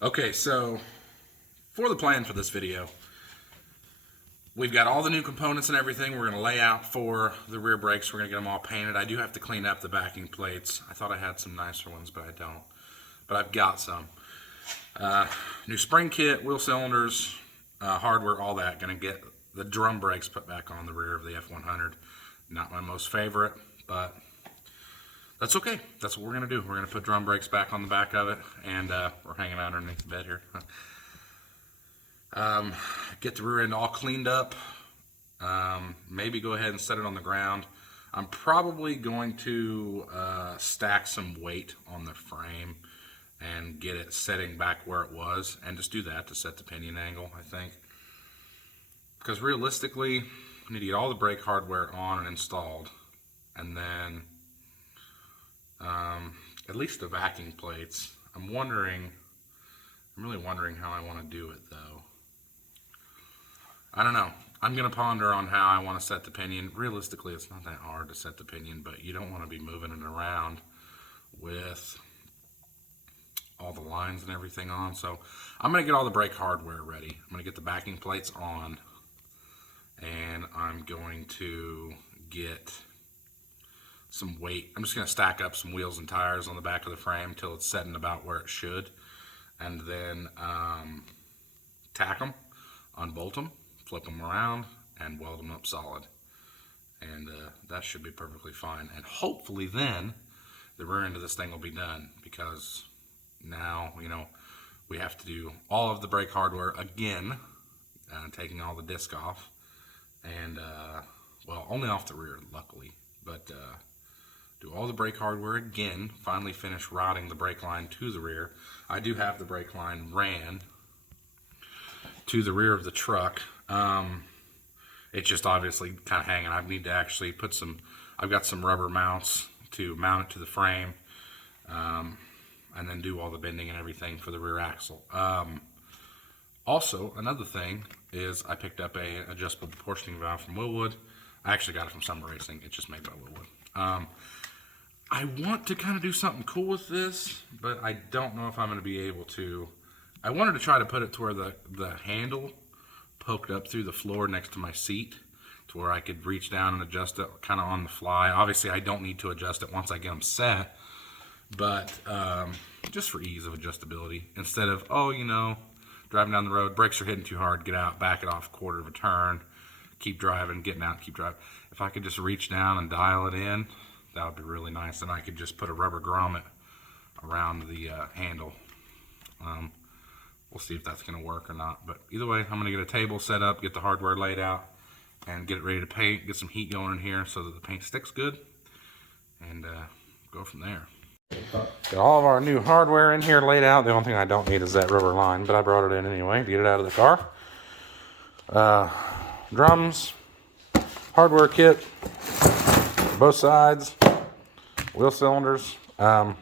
Okay, so for the plan for this video, we've got all the new components and everything. We're going to lay out for the rear brakes. We're going to get them all painted. I do have to clean up the backing plates. I thought I had some nicer ones, but I don't. But I've got some. New spring kit, wheel cylinders, hardware, all that. Going to get the drum brakes put back on the rear of the F100. Not my most favorite, but that's okay. That's what we're going to do. We're going to put drum brakes back on the back of it, and we're hanging out underneath the bed here. Get the rear end all cleaned up. Maybe go ahead and set it on the ground. I'm probably going to stack some weight on the frame and get it setting back where it was, and just do that to set the pinion angle, I think. Because realistically, we need to get all the brake hardware on and installed, and then at least the backing plates. I'm really wondering how I want to do it though. I don't know. I'm going to ponder on how I want to set the pinion. Realistically, it's not that hard to set the pinion, but you don't want to be moving it around with all the lines and everything on. So I'm going to get all the brake hardware ready. I'm going to get the backing plates on, and I'm going to get some weight. I'm just going to stack up some wheels and tires on the back of the frame till it's setting about where it should, and then tack them, unbolt them, flip them around, and weld them up solid. And that should be perfectly fine. And hopefully then the rear end of this thing will be done, because now, we have to do all of the brake hardware again, taking all the disc off, and well, only off the rear, luckily, but do all the brake hardware again, finally finish routing the brake line to the rear. I do have the brake line ran to the rear of the truck. It's just obviously kind of hanging. I need to actually put I've got some rubber mounts to mount it to the frame, and then do all the bending and everything for the rear axle. Also, another thing is I picked up an adjustable proportioning valve from Willwood. I actually got it from Summer Racing. It's just made by Willwood. I want to kind of do something cool with this, but I don't know if I'm going to be able to. I wanted to try to put it to where the handle poked up through the floor next to my seat, to where I could reach down and adjust it kind of on the fly. Obviously, I don't need to adjust it once I get them set, but just for ease of adjustability. Instead of, driving down the road, brakes are hitting too hard, get out, back it off a quarter of a turn, keep driving, getting out, keep driving. If I could just reach down and dial it in, that would be really nice. And I could just put a rubber grommet around the handle. We'll see if that's going to work or not. But either way, I'm going to get a table set up, get the hardware laid out, and get it ready to paint, get some heat going in here so that the paint sticks good, and go from there. Got all of our new hardware in here laid out. The only thing I don't need is that rubber line, but I brought it in anyway to get it out of the car. Drums, hardware kit, both sides, wheel cylinders. We're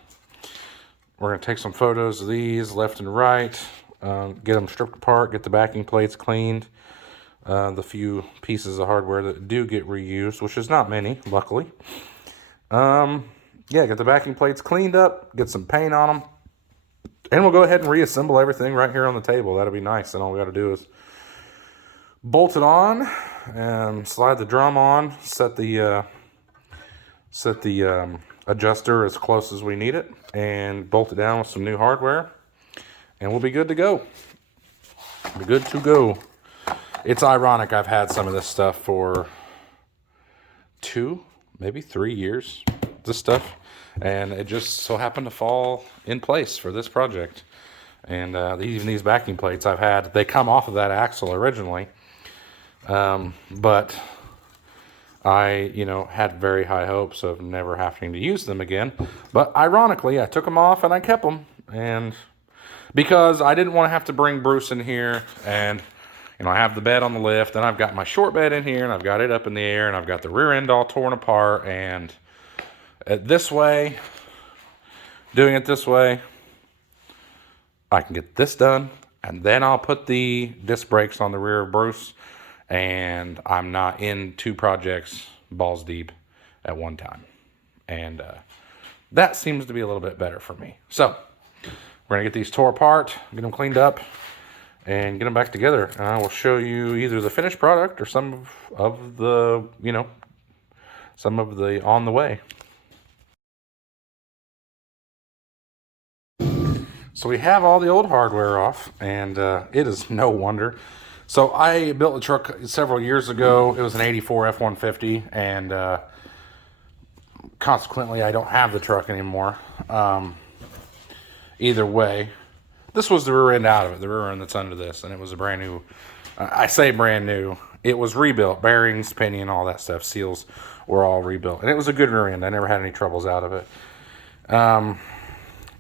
going to take some photos of these left and right, get them stripped apart, get the backing plates cleaned, the few pieces of hardware that do get reused, which is not many, luckily. Yeah, get the backing plates cleaned up, get some paint on them, and we'll go ahead and reassemble everything right here on the table. That'll be nice, and all we got to do is bolt it on and slide the drum on, set the adjuster as close as we need it, and bolt it down with some new hardware, and we'll be good to go. Be good to go. It's ironic, I've had some of this stuff for 2, maybe 3 years, this stuff, and it just so happened to fall in place for this project. And even these backing plates I've had, they come off of that axle originally, but I, had very high hopes of never having to use them again. But ironically, I took them off and I kept them, and because I didn't want to have to bring Bruce in here, and I have the bed on the lift, and I've got my short bed in here, and I've got it up in the air, and I've got the rear end all torn apart, and this way, doing it this way, I can get this done, and then I'll put the disc brakes on the rear of Bruce, and I'm not in 2 projects balls deep at one time. And that seems to be a little bit better for me. So We're gonna get these tore apart, get them cleaned up, and get them back together. And I will show you either the finished product or some of the, some of the on the way. So we have all the old hardware off, and it is no wonder. So I built a truck several years ago. It was an 84 F-150, and consequently I don't have the truck anymore. Either way, this was the rear end out of it, the rear end that's under this, and it was a brand new, I say brand new, it was rebuilt, bearings, pinion, all that stuff, seals were all rebuilt, and it was a good rear end. I never had any troubles out of it.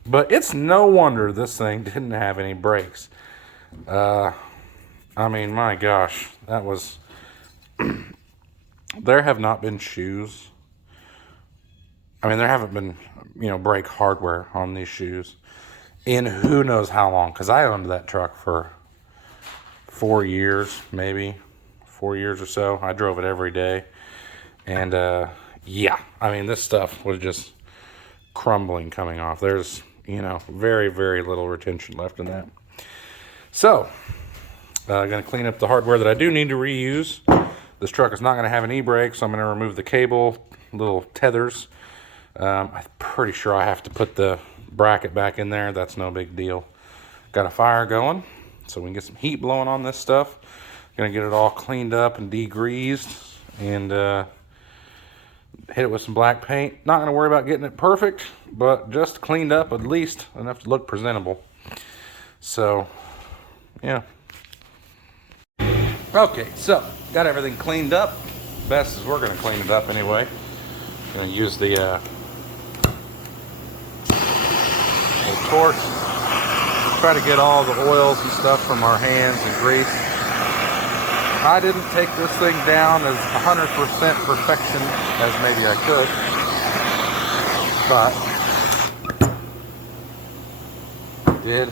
But it's no wonder this thing didn't have any brakes. I mean, my gosh, that was, there have not been shoes. I mean, there haven't been, brake hardware on these shoes in who knows how long, because I owned that truck for 4 years, maybe 4 years or so. I drove it every day, and yeah, I mean, this stuff was just crumbling coming off. There's very, very little retention left in that. So I'm going to clean up the hardware that I do need to reuse. This truck is not going to have an e-brake, so I'm going to remove the cable, little tethers. I'm pretty sure I have to put the bracket back in there. That's no big deal. Got a fire going, so we can get some heat blowing on this stuff. Gonna get it all cleaned up and degreased, and hit it with some black paint. Not gonna worry about getting it perfect, but just cleaned up at least enough to look presentable. So yeah. Okay, so got everything cleaned up. Best as we're gonna clean it up anyway. Gonna use the little torch. Try to get all the oils and stuff from our hands and grease. I didn't take this thing down as 100% perfection as maybe I could, but did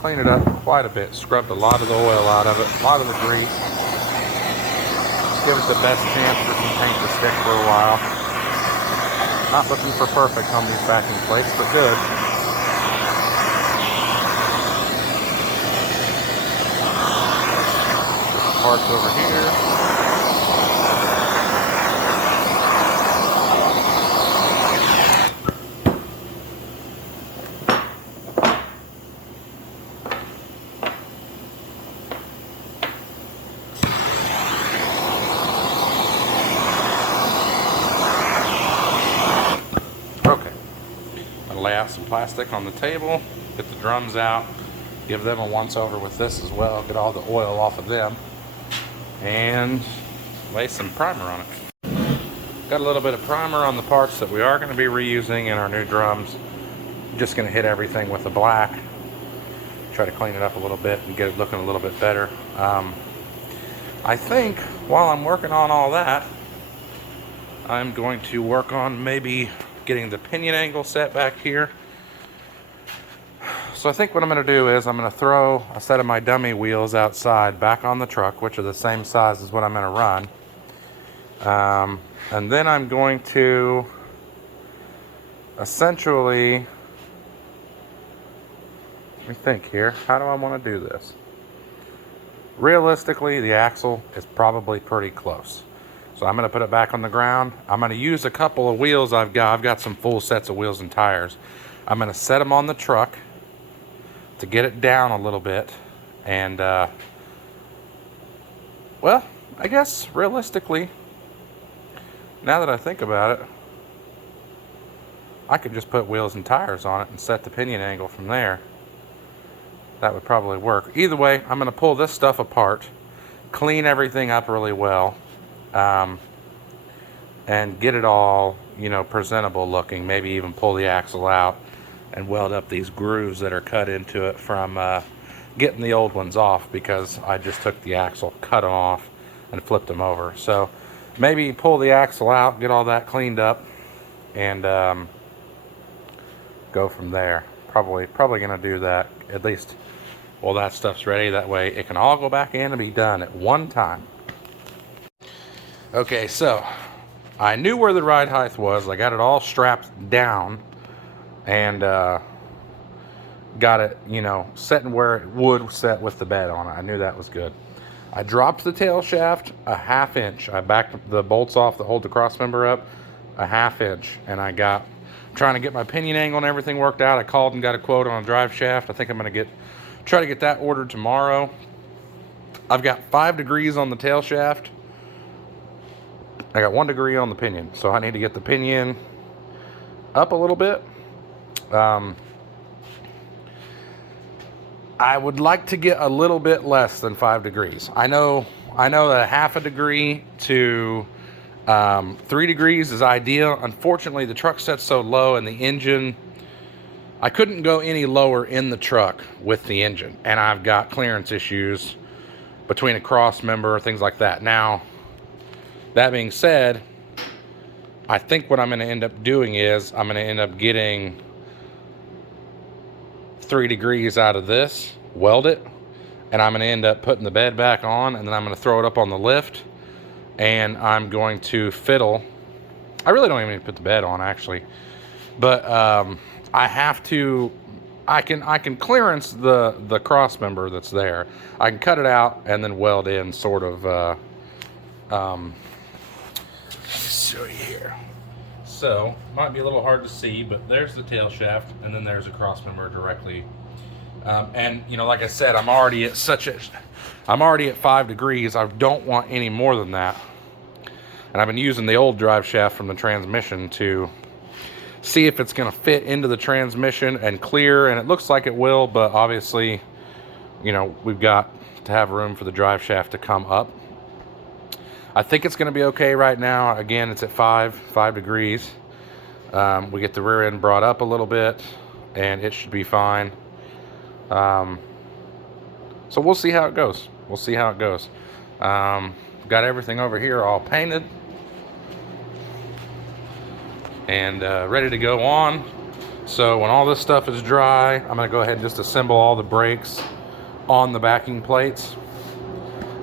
clean it up quite a bit. Scrubbed a lot of the oil out of it, a lot of the grease. Just give it the best chance for some paint to stick for a while. Not looking for perfect on these backing plates, but good. Parts over here. Okay. I'm gonna lay out some plastic on the table, get the drums out, give them a once over with this as well, get all the oil off of them, and lay some primer on it. Got a little bit of primer on the parts that we are going to be reusing in our new drums. Just going to hit everything with the black. Try to clean it up a little bit and get it looking a little bit better. I think while I'm working on all that, I'm going to work on maybe getting the pinion angle set back here. So I think what I'm going to do is I'm going to throw a set of my dummy wheels outside back on the truck, which are the same size as what I'm going to run. And then I'm going to essentially, let me think here, how do I want to do this? Realistically, the axle is probably pretty close. So I'm going to put it back on the ground. I'm going to use a couple of wheels I've got. I've got some full sets of wheels and tires. I'm going to set them on the truck to get it down a little bit, and well, I guess realistically, now that I think about it, I could just put wheels and tires on it and set the pinion angle from there. That would probably work. Either way, I'm going to pull this stuff apart, clean everything up really well, and get it all, presentable looking. Maybe even pull the axle out and weld up these grooves that are cut into it from getting the old ones off, because I just took the axle, cut them off, and flipped them over. So maybe pull the axle out, get all that cleaned up, and go from there. Probably going to do that, at least while that stuff's ready. That way it can all go back in and be done at one time. Okay, so I knew where the ride height was. I got it all strapped down, and got it, you know, setting where it would set with the bed on it. I knew that was good. I dropped the tail shaft a ½ inch. I backed the bolts off that hold the cross member up a ½ inch, and I got trying to get my pinion angle and everything worked out. I called and got a quote on a drive shaft. I think I'm gonna try to get that ordered tomorrow. I've got 5 degrees on the tail shaft. I got 1 degree on the pinion, so I need to get the pinion up a little bit. I would like to get a little bit less than 5 degrees. I know that ½ degree to 3 degrees is ideal. Unfortunately, the truck sets so low, and the engine, I couldn't go any lower in the truck with the engine, and I've got clearance issues between a cross member, things like that. Now, that being said, I think what I'm going to end up doing is I'm going to end up getting 3 degrees out of this, weld it, and I'm going to end up putting the bed back on, and then I'm going to throw it up on the lift, and I'm going to fiddle. I really don't even need to put the bed on, actually, but I have to. I can clearance the cross member that's there. I can cut it out and then weld in sort of. Show you here. So, might be a little hard to see, but there's the tail shaft, and then there's a cross member directly. And you know, like I said, I'm already at 5 degrees. I don't want any more than that. And I've been using the old drive shaft from the transmission to see if it's going to fit into the transmission and clear, and it looks like it will, but obviously, you know, we've got to have room for the drive shaft to come up. I think it's going to be okay right now. Again, it's at 5 degrees. We get the rear end brought up a little bit, and it should be fine. So we'll see how it goes. Got everything over here all painted and ready to go on. So when all this stuff is dry, I'm going to go ahead and just assemble all the brakes on the backing plates.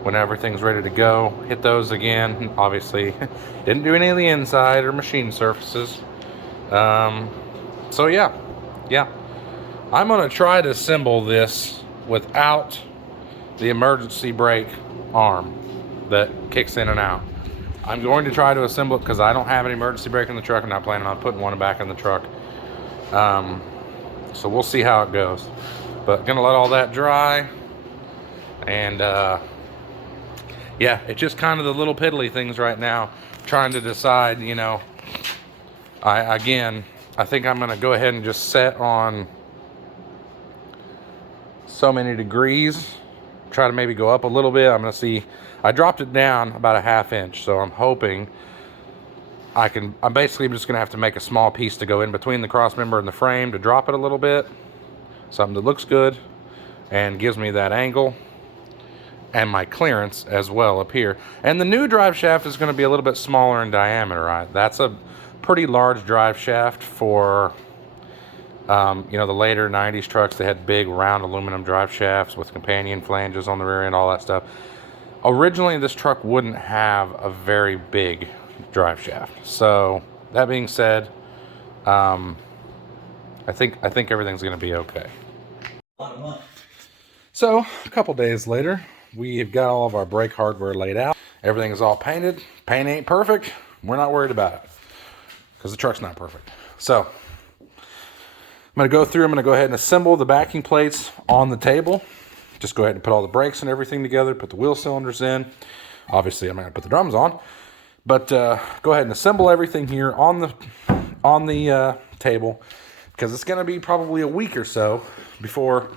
When everything's ready to go, hit those again. Obviously, didn't do any of the inside or machine surfaces. So yeah. I'm gonna try to assemble this without the emergency brake arm that kicks in and out. I'm going to try to assemble it because I don't have an emergency brake in the truck. I'm not planning on putting one back in the truck. So we'll see how it goes. But gonna let all that dry, and yeah, it's just kind of the little piddly things right now, trying to decide, you know. I think I'm going to go ahead and just set on so many degrees, try to maybe go up a little bit. I'm going to see, I dropped it down about a ½ inch, so I'm hoping I'm basically just going to have to make a small piece to go in between the cross member and the frame to drop it a little bit. Something that looks good and gives me that angle and my clearance as well up here. And the new drive shaft is going to be a little bit smaller in diameter, right? That's a pretty large drive shaft for, you know, the later 90s trucks. They had big round aluminum drive shafts with companion flanges on the rear end, all that stuff. Originally, this truck wouldn't have a very big drive shaft. So that being said, I think everything's going to be okay. So a couple days later, we've got all of our brake hardware laid out. Everything is all painted. Paint ain't perfect. We're not worried about it because the truck's not perfect. So I'm going to go ahead and assemble the backing plates on the table. Just go ahead and put all the brakes and everything together, put the wheel cylinders in. Obviously, I'm not going to put the drums on, but go ahead and assemble everything here on the table, because it's going to be probably a week or so before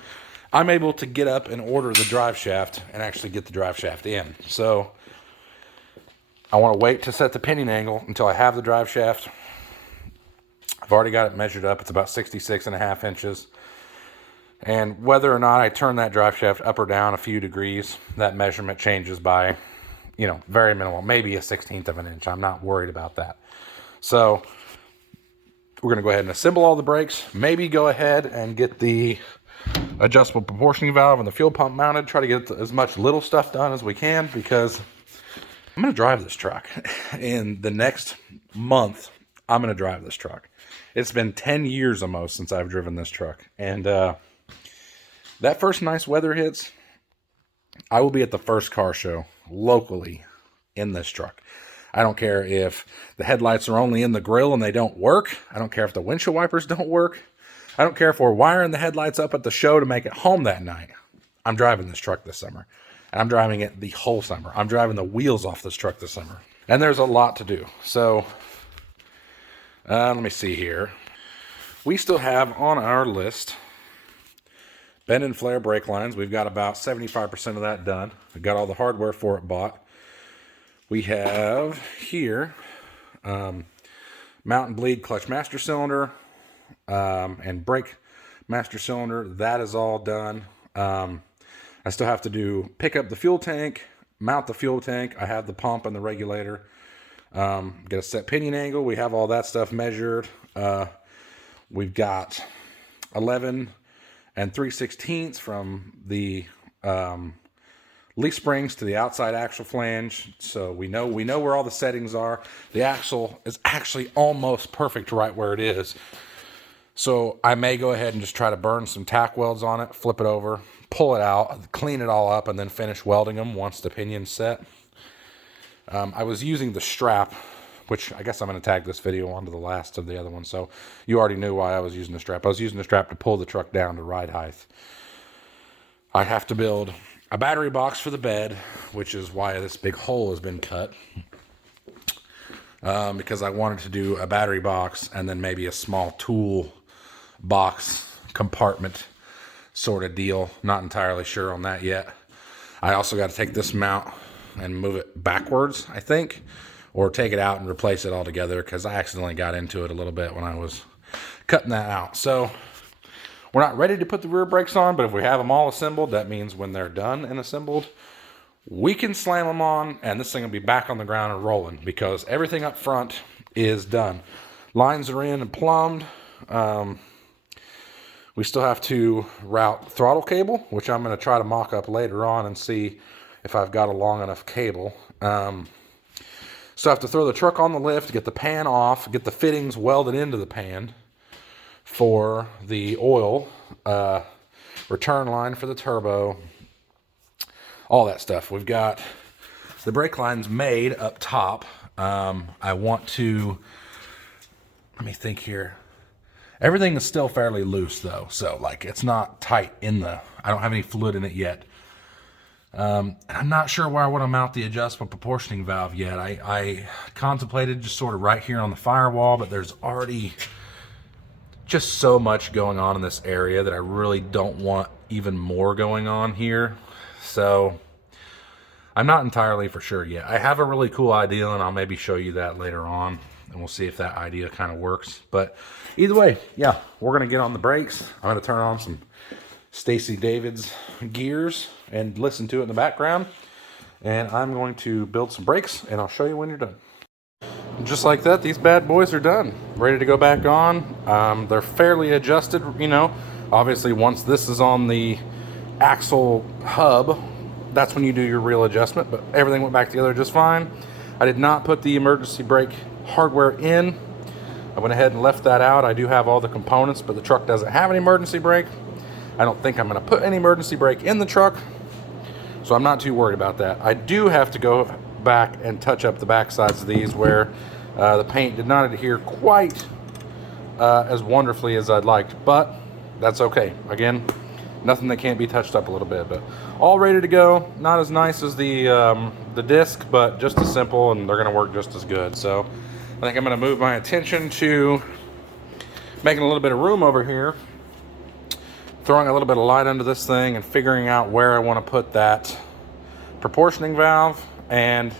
I'm able to get up and order the drive shaft and actually get the drive shaft in. So I want to wait to set the pinion angle until I have the drive shaft. I've already got it measured up. It's about 66.5 inches. And whether or not I turn that drive shaft up or down a few degrees, that measurement changes by, you know, very minimal, maybe a 1/16 of an inch. I'm not worried about that. So we're going to go ahead and assemble all the brakes, maybe go ahead and get the adjustable proportioning valve and the fuel pump mounted, try to get as much little stuff done as we can, because I'm going to drive this truck. In the next month, I'm going to drive this truck. It's been 10 years almost since I've driven this truck. And That first nice weather hits, I will be at the first car show locally in this truck. I don't care if the headlights are only in the grill and they don't work. I don't care if the windshield wipers don't work. I don't care if we're wiring the headlights up at the show to make it home that night. I'm driving this truck this summer. And I'm driving it the whole summer. I'm driving the wheels off this truck this summer. And there's a lot to do. So, let me see here. We still have on our list bend and flare brake lines. We've got about 75% of that done. We've got all the hardware for it bought. We have here mount and bleed clutch master cylinder and brake master cylinder. That is all done. I still have to pick up the fuel tank, mount the fuel tank. I have the pump and the regulator. Get a set pinion angle. We have all that stuff measured. We've got 11 and 3/16 from the leaf springs to the outside axle flange. So we know where all the settings are. The axle is actually almost perfect right where it is. So I may go ahead and just try to burn some tack welds on it, flip it over, pull it out, clean it all up, and then finish welding them once the pinion's set. I was using the strap, which I guess I'm going to tag this video onto the last of the other one. So you already knew why I was using the strap. I was using the strap to pull the truck down to ride height. I have to build a battery box for the bed, which is why this big hole has been cut. Because I wanted to do a battery box and then maybe a small tool box compartment sort of deal. Not entirely sure on that yet. I also got to take this mount and move it backwards, I think, or take it out and replace it altogether because I accidentally got into it a little bit when I was cutting that out. So we're not ready to put the rear brakes on, but if we have them all assembled, that means when they're done and assembled, we can slam them on and this thing will be back on the ground and rolling because everything up front is done. Lines are in and plumbed. We still have to route throttle cable, which I'm going to try to mock up later on and see if I've got a long enough cable. So I have to throw the truck on the lift, get the pan off, get the fittings welded into the pan for the oil, return line for the turbo, all that stuff. We've got the brake lines made up top. I want to, let me think here. Everything is still fairly loose though. So like it's not tight I don't have any fluid in it yet. I'm not sure where I want to mount the adjustable proportioning valve yet. I contemplated just sort of right here on the firewall, but there's already just so much going on in this area that I really don't want even more going on here. So I'm not entirely for sure yet. I have a really cool idea and I'll maybe show you that later on and we'll see if that idea kind of works. But either way, yeah, we're going to get on the brakes. I'm going to turn on some Stacy David's gears and listen to it in the background. And I'm going to build some brakes and I'll show you when you're done. Just like that, these bad boys are done. Ready to go back on. They're fairly adjusted, you know. Obviously, once this is on the axle hub, that's when you do your real adjustment. But everything went back together just fine. I did not put the emergency brake hardware in. I went ahead and left that out. I do have all the components, but the truck doesn't have an emergency brake. I don't think I'm going to put any emergency brake in the truck, so I'm not too worried about that. I do have to go back and touch up the back sides of these where the paint did not adhere quite as wonderfully as I'd liked, but that's okay. Again, nothing that can't be touched up a little bit, but all ready to go. Not as nice as the disc, but just as simple, and they're going to work just as good. So I think I'm going to move my attention to making a little bit of room over here, throwing a little bit of light under this thing and figuring out where I want to put that proportioning valve and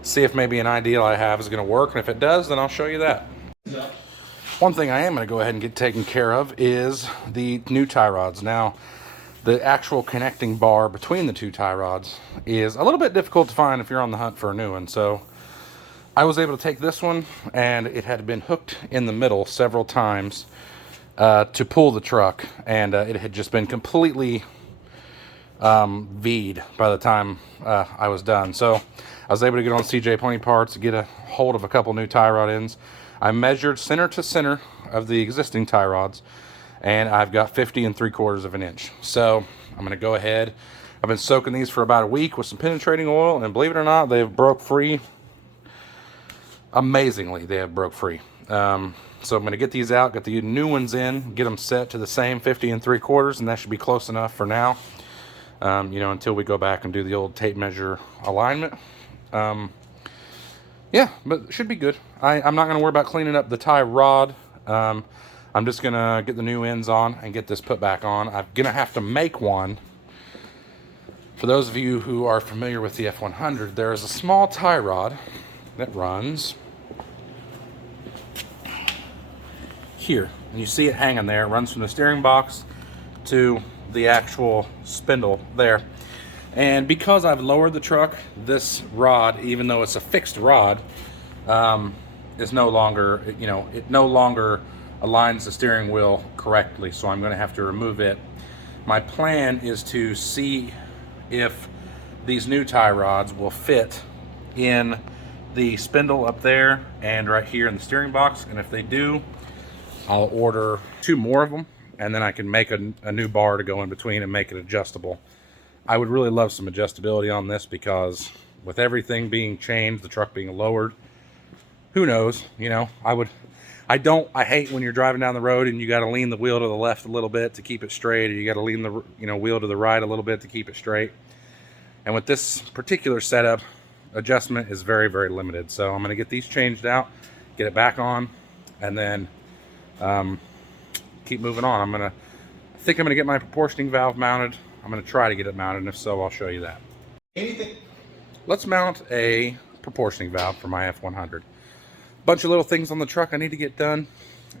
see if maybe an idea I have is going to work. And if it does, then I'll show you that. One thing I am going to go ahead and get taken care of is the new tie rods. Now, the actual connecting bar between the two tie rods is a little bit difficult to find if you're on the hunt for a new one. So I was able to take this one, and it had been hooked in the middle several times to pull the truck, and it had just been completely V'd by the time I was done. So I was able to get on CJ Pony Parts, get a hold of a couple new tie rod ends. I measured center to center of the existing tie rods, and I've got 50 3/4 of an inch. So I'm going to go ahead. I've been soaking these for about a week with some penetrating oil, and believe it or not, they've broke free. Amazingly, they have broke free. So I'm going to get these out, get the new ones in, get them set to the same 50 3/4, and that should be close enough for now. You know, until we go back and do the old tape measure alignment. Yeah, but it should be good. I'm not going to worry about cleaning up the tie rod. I'm just going to get the new ends on and get this put back on. I'm going to have to make one. For those of you who are familiar with the F100, there is a small tie rod that runs here. And you see it hanging there. It runs from the steering box to the actual spindle there. And because I've lowered the truck, this rod, even though it's a fixed rod, is no longer, you know, it no longer aligns the steering wheel correctly. So I'm going to have to remove it. My plan is to see if these new tie rods will fit in the spindle up there and right here in the steering box. And if they do, I'll order 2 more of them, and then I can make a new bar to go in between and make it adjustable. I would really love some adjustability on this, because with everything being changed, the truck being lowered, who knows, you know, I hate when you're driving down the road and you got to lean the wheel to the left a little bit to keep it straight, or you got to lean the, you know, wheel to the right a little bit to keep it straight. And with this particular setup, adjustment is very, very limited. So I'm going to get these changed out, get it back on, and then keep moving on. I think I'm going to get my proportioning valve mounted. I'm going to try to get it mounted, and if so, I'll show you that. Let's mount a proportioning valve for my F100. Bunch of little things on the truck I need to get done,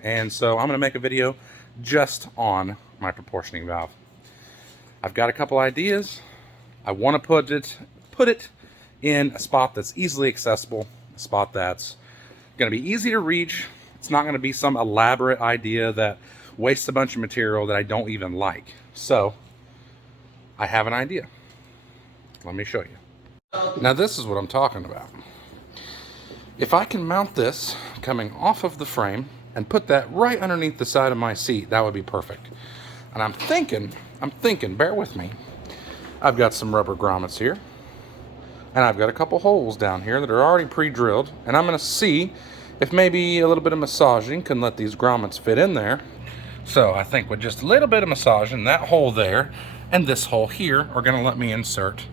and so I'm going to make a video just on my proportioning valve. I've got a couple ideas. I want to put it in a spot that's easily accessible, a spot that's going to be easy to reach. It's not going to be some elaborate idea that wastes a bunch of material that I don't even like. So I have an idea. Let me show you. Now this is what I'm talking about. If I can mount this coming off of the frame and put that right underneath the side of my seat, that would be perfect. And I'm thinking, bear with me. I've got some rubber grommets here, and I've got a couple holes down here that are already pre-drilled, and I'm going to see if maybe a little bit of massaging can let these grommets fit in there. So I think with just a little bit of massaging, that hole there and this hole here are going to let me insert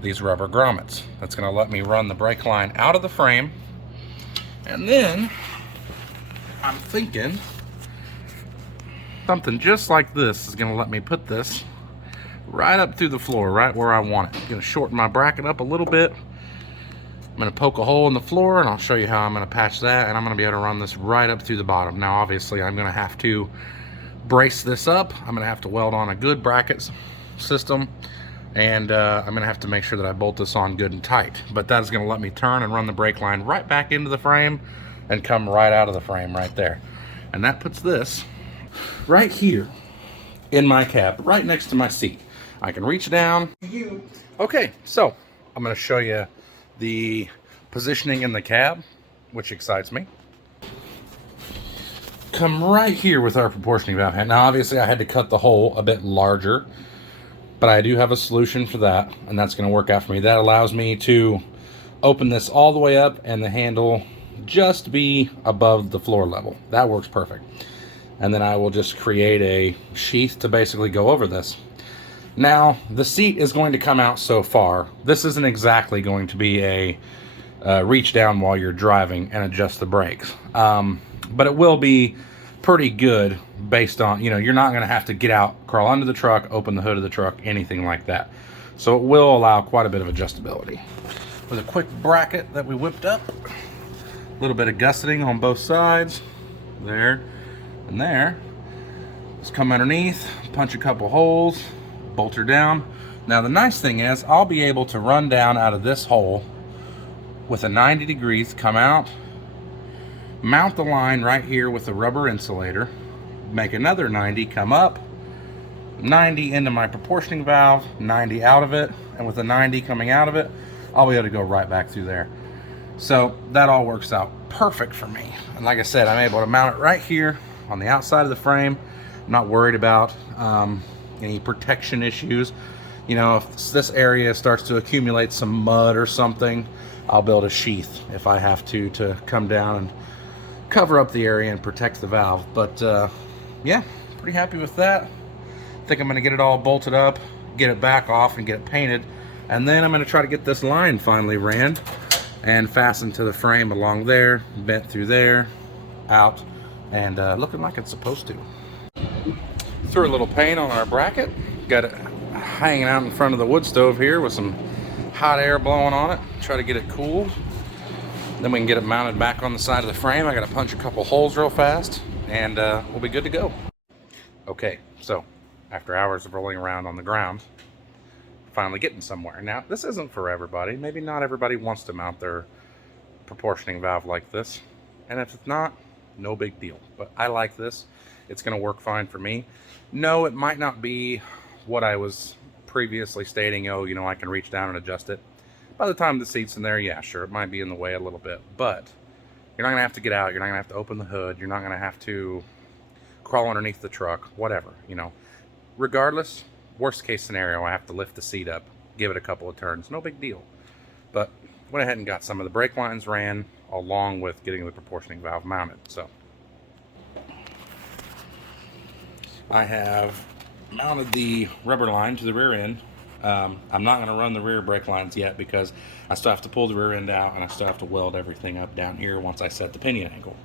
these rubber grommets. That's going to let me run the brake line out of the frame. And then I'm thinking something just like this is going to let me put this right up through the floor, right where I want it. I'm going to shorten my bracket up a little bit. I'm going to poke a hole in the floor, and I'll show you how I'm going to patch that, and I'm going to be able to run this right up through the bottom. Now obviously I'm going to have to brace this up. I'm going to have to weld on a good bracket system, and I'm going to have to make sure that I bolt this on good and tight. But that is going to let me turn and run the brake line right back into the frame and come right out of the frame right there. And that puts this right here in my cab, right next to my seat. I can reach down. Okay, so I'm going to show you the positioning in the cab, which excites me. Come right here with our proportioning valve head. Now obviously I had to cut the hole a bit larger, but I do have a solution for that, and that's going to work out for me. That allows me to open this all the way up and the handle just be above the floor level. That works perfect. And then I will just create a sheath to basically go over this. Now the seat is going to come out so far. This isn't exactly going to be a reach down while you're driving and adjust the brakes, but it will be pretty good based on, you know, you're not going to have to get out, crawl under the truck, open the hood of the truck, anything like that. So it will allow quite a bit of adjustability. With a quick bracket that we whipped up, a little bit of gusseting on both sides, there and there. Just come underneath, punch a couple holes, bolt her down. Now the nice thing is I'll be able to run down out of this hole with a 90 degrees, come out, mount the line right here with a rubber insulator, make another 90, come up, 90 into my proportioning valve, 90 out of it, and with a 90 coming out of it, I'll be able to go right back through there. So that all works out perfect for me. And like I said, I'm able to mount it right here on the outside of the frame, not worried about any protection issues. You know, if this area starts to accumulate some mud or something, I'll build a sheath if I have to come down and cover up the area and protect the valve. But yeah, pretty happy with that. I think I'm going to get it all bolted up, get it back off, and get it painted. And then I'm going to try to get this line finally ran and fastened to the frame along there, bent through there, out, and looking like it's supposed to. Threw a little paint on our bracket. Got it hanging out in front of the wood stove here with some hot air blowing on it. Try to get it cool. Then we can get it mounted back on the side of the frame. I got to punch a couple holes real fast, and we'll be good to go. Okay, so after hours of rolling around on the ground, finally getting somewhere. Now, this isn't for everybody. Maybe not everybody wants to mount their proportioning valve like this. And if it's not, no big deal. But I like this. It's going to work fine for me. No, it might not be what I was previously stating. Oh, you know, I can reach down and adjust it. By the time the seat's in there, yeah, sure, it might be in the way a little bit. But you're not going to have to get out. You're not going to have to open the hood. You're not going to have to crawl underneath the truck, whatever, you know. Regardless, worst case scenario, I have to lift the seat up, give it a couple of turns. No big deal. But went ahead and got some of the brake lines ran along with getting the proportioning valve mounted. So I have mounted the rubber line to the rear end. I'm not going to run the rear brake lines yet because I still have to pull the rear end out and I still have to weld everything up down here once I set the pinion angle.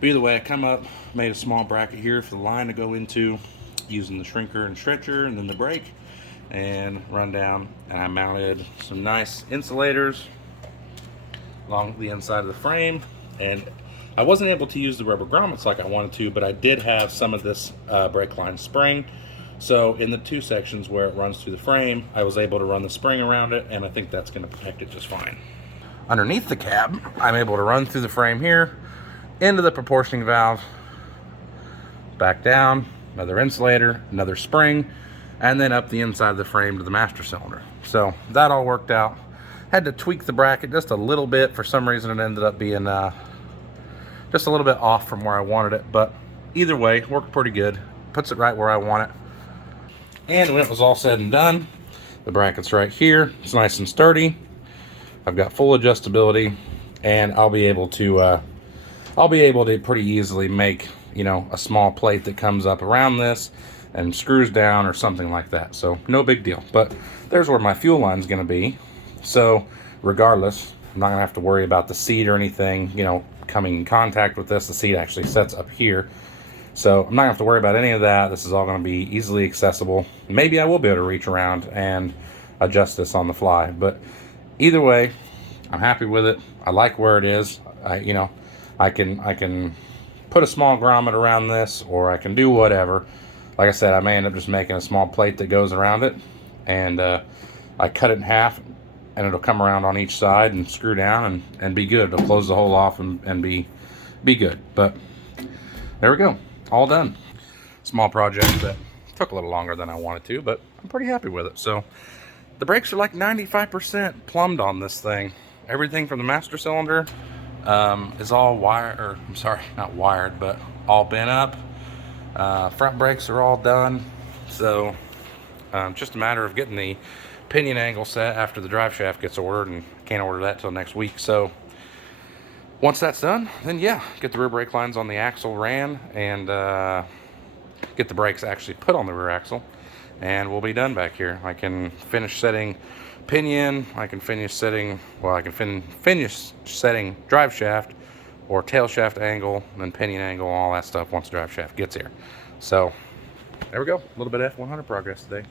But either way, I come up, made a small bracket here for the line to go into using the shrinker and stretcher and then the brake, and run down, and I mounted some nice insulators along the inside of the frame. And I wasn't able to use the rubber grommets like I wanted to, but I did have some of this brake line spring. So in the two sections where it runs through the frame, I was able to run the spring around it, and I think that's going to protect it just fine. Underneath the cab, I'm able to run through the frame here, into the proportioning valve, back down, another insulator, another spring, and then up the inside of the frame to the master cylinder. So that all worked out. Had to tweak the bracket just a little bit. For some reason it ended up being just a little bit off from where I wanted it, but either way, worked pretty good. Puts it right where I want it. And when it was all said and done, the bracket's right here. It's nice and sturdy. I've got full adjustability, and I'll be able to pretty easily make, you know, a small plate that comes up around this and screws down or something like that. So no big deal. But there's where my fuel line's going to be. So regardless, I'm not going to have to worry about the seat or anything, you know, coming in contact with this. The seat actually sets up here. So I'm not going to have to worry about any of that. This is all going to be easily accessible. Maybe I will be able to reach around and adjust this on the fly. But either way, I'm happy with it. I like where it is. I can put a small grommet around this, or I can do whatever. Like I said, I may end up just making a small plate that goes around it, and I cut it in half, and it'll come around on each side and screw down and be good. It'll close the hole off and be good. But there we go, all done. Small project that took a little longer than I wanted to, but I'm pretty happy with it. So the brakes are like 95% plumbed on this thing. Everything from the master cylinder is all wired, or I'm sorry, not wired, but all bent up. Front brakes are all done. So just a matter of getting the pinion angle set after the drive shaft gets ordered, and can't order that till next week. So once that's done, then yeah, get the rear brake lines on the axle ran, and get the brakes actually put on the rear axle, and we'll be done back here. I can finish setting pinion, I can finish setting, well, I can finish setting drive shaft or tail shaft angle, and then pinion angle, all that stuff once the drive shaft gets here. So there we go, a little bit of F100 progress today.